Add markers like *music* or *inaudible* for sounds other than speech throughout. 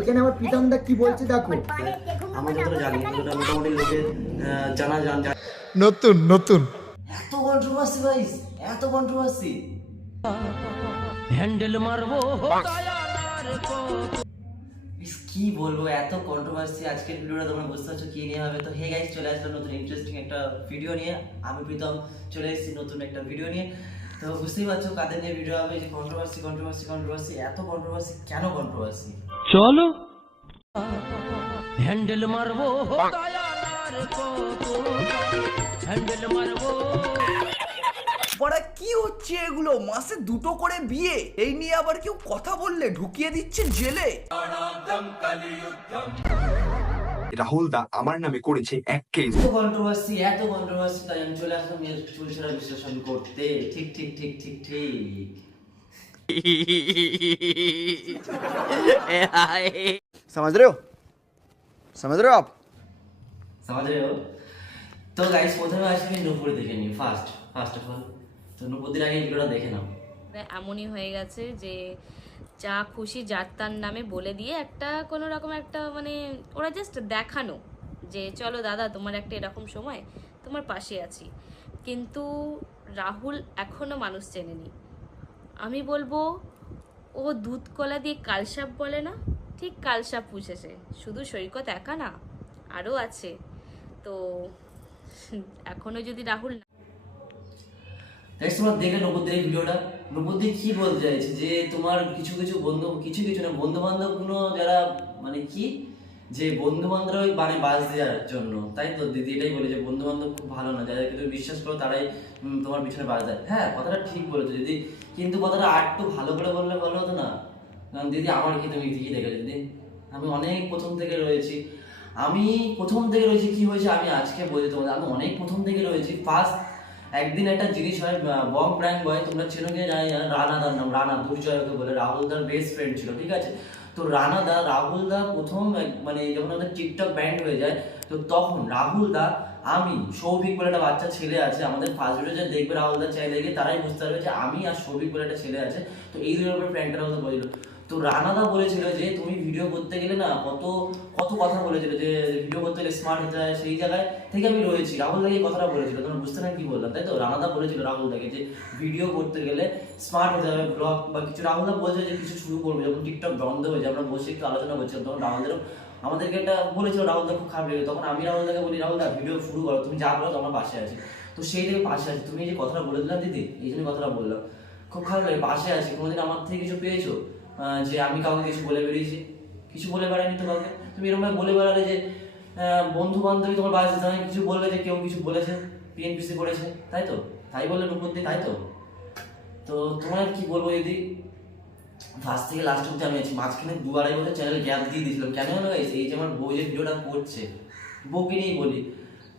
এখানে আমার প্রীতম দা কি বলছে দেখো? আমি যতটা জানি যতটা মোটামুটি লোকের জানা জান জান- নতুন নতুন। এত কন্ট্রোভার্সি ভাইস এত কন্ট্রোভার্সি হ্যান্ডেল মারবো। কি বলব এত কন্ট্রোভার্সি আজকের ভিডিওটা তোমরা বুঝতে পারছ কি নিয়ে হবে। তো হে গাইস চলে আসলাম নতুন ইন্টারেস্টিং একটা ভিডিও নিয়ে। আমি প্রীতম চলে এসেছি নতুন একটা ভিডিও নিয়ে। তো বুঝতেই পারছ কাদের নিয়ে ভিডিও হবে? যে কন্ট্রোভার্সি কন্ট্রোভার্সি কন্ট্রোভার্সি এত কন্ট্রোভার্সি কেন কন্ট্রোভার্সি চলো। হ্যান্ডেল মারবো হ্যান্ডেল মারবো। পড়া কি হচ্ছে এগুলো? মাসে দুটো করে বিয়ে। এই নিয়ে আবার কেউ কথা বললে ঢুকিয়ে দিচ্ছে জেলে। রাহুল দা আমার নামে করেছে এক কেস এত কন্ট্রোভার্সি এত কন্ট্রোভার্সি তাই আমি চলে আসলাম চুল ছেঁড়া বিশ্লেষণ করতে। ঠিক ঠিক ঠিক ঠিক ঠিক। *laughs* समझ रहे हो समझ रहे हो आप সমাজ রে ও? তো গাইস প্রথমে আসবে নুপুর দেখে নিই ফার্স্ট ফার্স্ট অফ অল তো নুপুরদের আগে ভিডিওটা দেখে নাও এমনই হয়ে গেছে যে যা খুশি যার তার নামে বলে দিয়ে একটা কোনো রকম একটা মানে ওরা জাস্ট দেখানো যে চলো দাদা তোমার একটা এরকম সময় তোমার পাশে আছি কিন্তু রাহুল এখনও মানুষ চেনেনি আমি বলব, ও দুধ কলা দিয়ে কালসাপ বলে না? ঠিক কালসাপ পুষেছে। শুধু সৈকত একা না আরও আছে। তো এখনও যদি রাহুল না গাইস তোমরা দেখলে নবদ্বীপ এই ভিডিওটা। নবদ্বীপ কি বলতে চাইছে? যে তোমার কিছু কিছু বন্ধু কিছু কিছু না বন্ধু বান্ধব যারা মানে কি যে বন্ধু বান্ধব ওই বানে বাস দেওয়ার জন্য, তাই তো? দিদি এটাই বলে যে বন্ধু বান্ধব খুব ভালো না, যাদেরকে তুমি বিশ্বাস করো তারাই তোমার পিছনে বাস দেয়। হ্যাঁ কথাটা ঠিক বলেছ দিদি, কিন্তু কথাটা আর একটু ভালো করে বললে ভালো হতো না। কারণ দিদি আমার কি তুমি কি দেখেছ দিদি। আমি অনেক প্রথম থেকে রয়েছি। আমি প্রথম থেকে রয়েছি, কি হয়েছে আমি আজকে বলি তোমাদের, আমি অনেক প্রথম থেকে রয়েছি। ফার্স্ট একদিন একটা জিনিস হয় বম প্র্যাঙ্ক বয় তোমরা চেনো কি জানি না, রানা দার নাম রানা দুর্জয় ওকে বলে রাহুল দার বেস্ট ফ্রেন্ড ছিল ঠিক আছে? তো রানা দা রাহুল দা প্রথম মানে যখন আমাদের টিকটক ব্যান্ড হয়ে যায় তো তখন রাহুল দা আমি সৌভিক বলে একটা বাচ্চা ছেলে আছে আমাদের ফার্স্ট ভিডিও যে দেখবে রাহুল দা চাই দেখে তারাই বুঝতে পারবে যে আমি আর সৌভিক বলে একটা ছেলে আছে। তো এই দুটোর উপরে প্র্যাঙ্কটার কথা বলেছিল তো রানাদা বলেছিল যে তুমি ভিডিও করতে গেলে না কত কত কথা বলেছিল যে ভিডিও করতে গেলে স্মার্ট হতে হয়, সেই জায়গায় থেকে আমি রয়েছি। রাহুল দাকে কথাটা বলেছিল। তোমরা বুঝতে না কি বললাম, তাই তো? রানাদা বলেছিল রাহুল দাকে যে ভিডিও করতে গেলে স্মার্ট হতে হবে ব্লগ বা কিছু। রাহুল দা বলছে যে কিছু শুরু করব, যখন টিকটক বন্ধ হয়ে যায়, আমরা বসে একটু আলোচনা করছিলাম তখন রাহুলদেরও আমাদেরকে একটা বলেছিল, রাহুল দা খুব খারাপ লেগে তখন আমি রাহুল দাকে বলি, রাহুল দা ভিডিও শুরু করো, তুমি যা করো তোমার পাশে আছি। তো সেই থেকে পাশে আছি। তুমি যে কথাটা বলে দিলাম দিদি, এই জন্য কথাটা বললাম। খুব খারাপ লাগে, পাশে আছি, কোনোদিন আমার থেকে কিছু পেয়েছ? যে আমি কাউকে কিছু বলে বেরিয়েছি। কিছু বলে বেড়াইনি তো কাউকে। তুমি এরকম ভাবে বলে বেড়ালে যে বন্ধু বান্ধবী তোমার বাড়িতে তুমি কিছু বললে যে কেউ কিছু বলেছে পিএনপিসি করেছে, তাই তো? তাই বললে নুপুর তাই তো? তো তোমার কি বলব যদি ফার্স্ট থেকে লাস্ট অব্দি আমি আছি। মাঝখানে দু আড়াই বছর চ্যানেল গ্যাপ দিয়ে দিয়েছিলাম। কেন guys? এই যে আমার বউ যে ভিডিওটা করছে, বউকে নিয়েই বলি।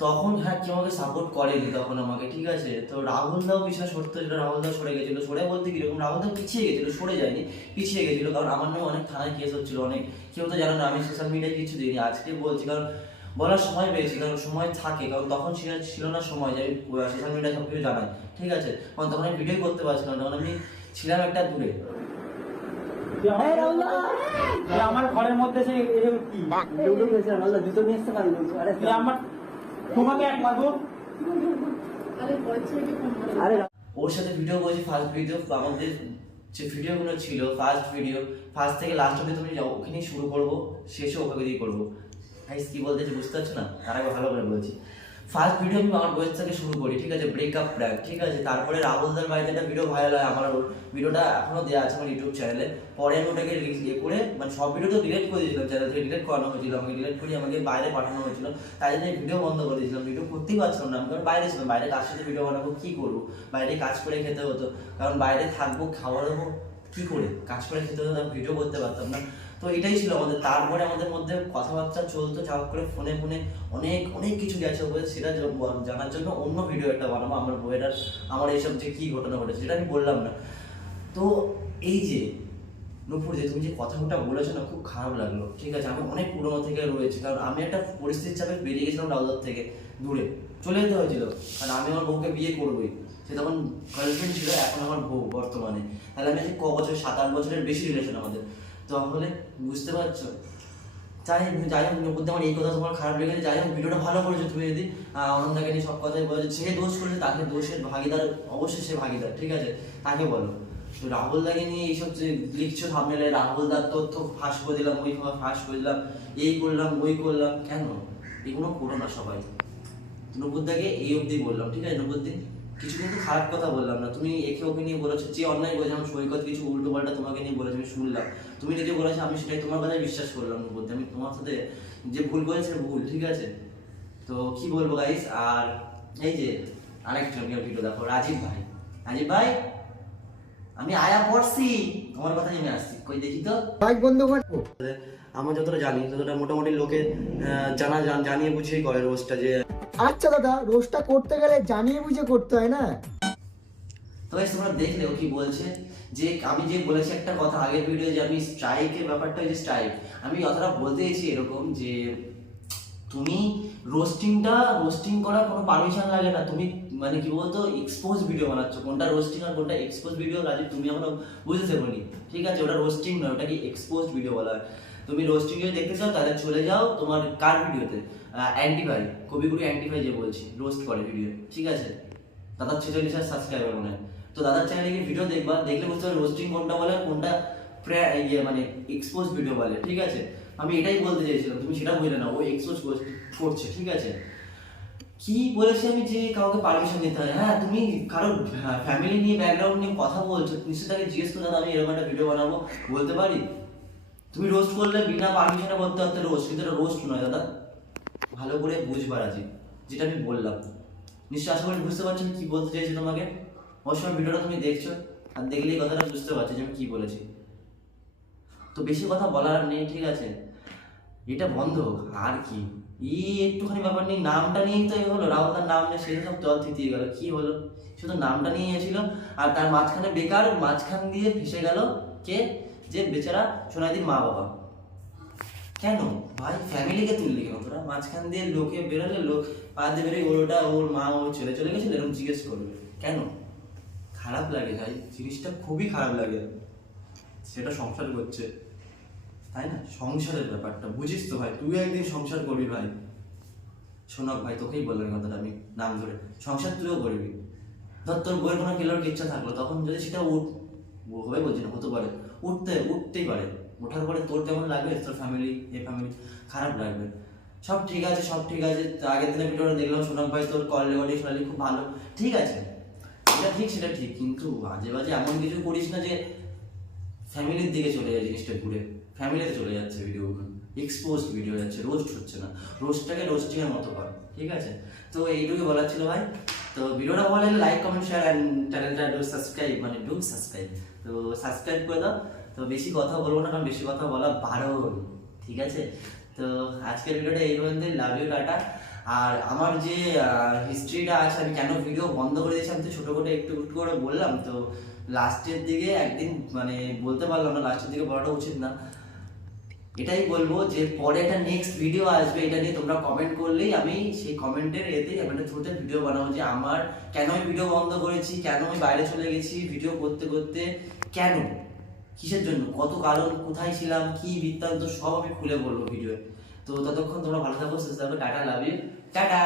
তখন হ্যাঁ কেউ আমাকে সাপোর্ট করেনি তখন আমাকে ঠিক আছে? তো রাহুল দাও বিশ্বাস করতে ছিল রাহুল দাও সরে গেছিল। সরে বলতে কীরকম রাহুল দাও পিছিয়ে গেছিল সরে যায়নি পিছিয়ে গেছিল। কারণ আমার নামে অনেক থানায় কেস হচ্ছিল অনেক। কেউ তো জানো না আমি সোশ্যাল মিডিয়ায় কিছু দিইনি। আজকে বলছি কারণ বলার সময় পেয়েছি কারণ সময় থাকে। কারণ তখন ছিল ছিল না সময় যে সোশ্যাল মিডিয়ায় সব কিছু জানাই ঠিক আছে? কারণ তখন আমি ভিডিও করতে পারছিলাম না তখন আমি ছিলাম একটা দূরে। আমার ঘরের মধ্যে সে কি? আমার তোমাকে এক মাগো। আরে ওর সাথে ভিডিও করেছি ফার্স্ট ভিডিও আমাদের যে ভিডিওগুলো ছিল ফার্স্ট ভিডিও ফার্স্ট থেকে লাস্ট অব্দি তুমি যাও ওখানেই শুরু করব শেষে ওখানে দিয়ে করব। ভাইস কি বলতে বুঝতে পারছ না? তার আগে ভালো করে বলছি। ফার্স্ট ভিডিও আমি আমার বয়স থেকে শুরু করি, ঠিক আছে? ব্রেকআপ প্র্যাঙ্ক ঠিক আছে? তারপরে রাহুলদার বাড়িতে একটা ভিডিও ভাইরাল হয়, আমার ভিডিওটা এখনও দেওয়া আছে আমার ইউটিউব চ্যানেলে পরে আমি ওটাকে ইয়ে করে মানে সব ভিডিও তো ডিলিট করে দিয়েছিলাম চ্যানেল থেকে ডিলিট করানো হয়েছিল, আমাকে ডিলিট করে আমাকে বাইরে পাঠানো হয়েছিল, তাই জন্য ভিডিও বন্ধ করে দিয়েছিলাম। ভিডিও করতেই পারছিলাম না, আমি কারণ বাইরে ছিলাম, বাইরে কাজ সাথে ভিডিও বানাবো, কী করব? বাইরে কাজ করে খেতে হতো, কারণ বাইরে থাকব, খাওয়া দাবো কী করে? কাজ করে খেতে হতো ভিডিও করতে পারতাম না। তো এটাই ছিল আমাদের তারপরে আমাদের মধ্যে কথাবার্তা চলতো, যা করে ফোনে ফোনে অনেক অনেক কিছু গেছে ওপরে, সেটা জানার জন্য অন্য ভিডিও একটা বানাবো, আমার বইয়ের আর আমার এইসব যে কি ঘটনা ঘটেছে, সেটা আমি বললাম না। তো এই যে, নুপুর যে, তুমি যে কথাটা বলেছ না, খুব খারাপ লাগল। ঠিক আছে, আমি অনেক পুরোনো থেকে রয়েছি, কারণ আমি একটা পরিস্থিতির চাপে বেরিয়ে গেছিলাম রাউদার থেকে দূরে। চলে যেতে হয়েছিল, কারণ আমি আমার বউকে বিয়ে করবোই। সে তখন গার্লফ্রেন্ড ছিল, এখন আমার বউ বর্তমানে। তাহলে আমি ক বছর, সাত আট বছরের বেশি রিলেশন আমাদের। তাহলে বুঝতে পারছ? যাই যাই হোক নবুদ্ধ আমার এই কথা তোমার খারাপ লেগেছে, যাই হোক, ভিডিওটা ভালো করেছ তুমি যদি অনন্দাকে নিয়ে সব কথাই বলেছ, যে দোষ করেছে, তাকে দোষের ভাগিদার, অবশ্যই সে ভাগিদার, ঠিক আছে? তাকে বলো। তো রাহুল দাকে নিয়ে এইসব যে লিখছো থামলে রাহুল দার তথ্য ফাঁস করে দিলাম, ওই ফাঁস করে দিলাম, এই করলাম, ওই করলাম, কেন? এগুলো করো না সবাই। নবুদ্দাকে এই অবধি বললাম, ঠিক আছে নবুদ্দিন কিছু কিন্তু খারাপ কথা বললাম না। তুমি একে ওকে নিয়ে বলেছ, যে অন্যায় বলেছে আমি সৈকত কিছু উল্টো পাল্টা তোমাকে নিয়ে বলেছে, আমি শুনলাম। তুমি নিজে বলেছ আমি সেটাই তোমার কথায় বিশ্বাস করলাম নবুদ্দি আমি তোমার সাথে যে ভুল করেছে ভুল ঠিক আছে? তো কি বলব গাইস আর এই যে আরেকটা ভিডিও দেখো রাজীব ভাই। রাজীব ভাই আমি আয়া পড়ছি। তোমার কথাই আমি আসছি। কই দেখি তো। বাইক বন্ধ করে। আমরা যতটা জানি ততটা মোটামুটি লোকে জানা জানিয়ে বুঝিয়ে করে রোজটা যে আচ্ছা দাদা রোজটা করতে গেলে জানিয়ে বুঝে করতে হয় না? তো guys, তোমরা দেখলে ও কি বলছে? যে আমি যে বলেছি একটা কথা আগের ভিডিও যে আমি স্ট্রাইকের ব্যাপারটা যে স্ট্রাইক আমি কথাটা বলতে চাইছি এরকম যে তুমি রোস্টিংটা রোস্টিং করার কোনো পারমিশন লাগে না। তুমি মানে কি বলতো এক্সপোজ ভিডিও বানাচ্ছ। কোনটা রোস্টিং আর কোনটা এক্সপোজ ভিডিও রাজীব তুমি এখনও বুঝতে পারনি ঠিক আছে? ওটা রোস্টিং নয় ওটাকে এক্সপোজ ভিডিও বলা হয়। তুমি রোস্টিং যদি দেখতে চাও তাহলে চলে যাও তোমার কার ভিডিওতে অ্যান্টিফাই কবিগুরু অ্যান্টিফাই যে বলছি রোস্ট করে ভিডিও ঠিক আছে? দাদার ছেচল্লিশ হাজার সাবস্ক্রাইবার মনে হয়। তো দাদার চ্যানেলে গিয়ে ভিডিও দেখবা, দেখলে বুঝতে পারবে রোস্টিং কোনটা বলে কোনটা ইয়ে মানে এক্সপোজ ভিডিও বলে, ঠিক আছে? আমি এটাই বলতে চাইছিলাম, তুমি সেটা বুঝলে না, ও এক্সপোজ করছে ঠিক আছে? কি বলেছি আমি যে কাউকে পারমিশন দিতে হয়? হ্যাঁ তুমি কারও ফ্যামিলি নিয়ে ব্যাকগ্রাউন্ড নিয়ে কথা বলছো, নিশ্চয়ই তাকে জিজ্ঞেস করে, দাদা, আমি এরকম একটা ভিডিও বানাবো। বলতে পারি? তুমি রোস্ট করলে বিনা পারমিশনে করতে পারতে রোস্ট কিন্তু এটা রোস্ট নয়, দাদা। ভালো করে বুঝবার আছে, যেটা আমি বললাম। নিশ্চয় আশা করি বুঝতে পারছ আমি কি বলতে চাইছি তোমাকে? অবশ্যই ভিডিওটা তুমি দেখছ, আর দেখলেই কথাটা বুঝতে পারছ যে আমি কি বলেছি। তো বেশি কথা বলার নেই, ঠিক আছে? এটা বন্ধ আর কি? ই একটুখানি ব্যাপার নেই, নামটা নিয়েই তো হলো রাহুলদার নাম নিয়ে সেটা সব জল থিতিয়ে গেল, কি হলো? শুধু নামটা নিয়ে এসেছিল, আর তার মাঝখানে বেকার, মাঝখান দিয়ে ফেসে গেল কে? যে বেচারা সোনাদির মা বাবা। কেন? ভাই ফ্যামিলিকে তুললি কেন তোরা? মাঝখান দিয়ে লোকে বেরোলে লোক পা দিয়ে বেরোয় ওর ওটা ওর মা, ওর ছেলে চলে গেছিল, এরকম জিজ্ঞেস করবে কেন? খারাপ লাগে ভাই জিনিসটা খুবই খারাপ লাগে। সেটা সংসার করছে। তাই না? সংসারের ব্যাপারটা। বুঝিস তো ভাই, তুই একদিন সংসার করবি ভাই। শোনক ভাই, তোকেই বললাম কথাটা, আমি নাম ধরে। সংসার তুইও করবি। ধর তোর বইয়ের কোনো কেলোর ইচ্ছা থাকল, তখন যদি সেটা উঠ। হবে বলছি না, হতে পারে। উঠতে, উঠতেই পারে। ওঠার পরে তোর কেমন লাগবে? তোর ফ্যামিলি এ ফ্যামিলি খারাপ লাগবে। সব ঠিক আছে, সব ঠিক আছে। আগের দিনে ভিডিওটা দেখলাম সোনাম ভাই, তোর কল রেকর্ডিং শোনালি খুব ভালো। ঠিক আছে। এটা ঠিক, সেটা ঠিক, কিন্তু আজে বাজে এমন কিছু করিস না যে ফ্যামিলির দিকে চলে যায় জিনিসটা ঘুরে। ফ্যামিলিতে চলে যাচ্ছে ভিডিওগুলো এক্সপোজ ভিডিও যাচ্ছে রোস্ট হচ্ছে না। রোস্টটাকে রোস্টিংয়ের মতো কর, ঠিক আছে? তো এইটুকুই বলার ছিল ভাই। তো ভিডিওটা ভালো লাগলে লাইক কমেন্ট শেয়ার অ্যান্ড চ্যানেলটা ডু সাবস্ক্রাইব মানে ডু সাবস্ক্রাইব তো সাবস্ক্রাইব করে দাও। তো বেশি কথা বলব না, কারণ বেশি কথা বলা বারণ, ঠিক আছে? তো আজকের ভিডিওটা এই পর্যন্ত লাভ ইউ টাটা আর আমার যে হিস্ট্রিটা আছে, আমি কেন ভিডিও বন্ধ করে দিয়েছি, আমি তো ছোটো করে একটু একটু করে বললাম, তো লাস্টের দিকে একদিন মানে বলতে পারলাম না লাস্টের দিকে বলাটা উচিত না। এটাই বলব যে, পরে একটা নেক্সট ভিডিও আসবে, এটা নিয়ে তোমরা কমেন্ট করলেই আমি সেই কমেন্টের এতে একটা থ্রুতে ভিডিও বানাবো যে, আমার কেন আমি ভিডিও বন্ধ করেছি, কেন আমি বাইরে চলে গেছি ভিডিও করতে করতে কেন? কিসের জন্য? কত কারণ? কোথায় ছিলাম? কি বৃত্তান্ত? সব আমি খুলে বলব ভিডিও তো ততক্ষণ তোমরা ভালো থাকো সুস্থ থাকো টাটা লাভ ইউ টাটা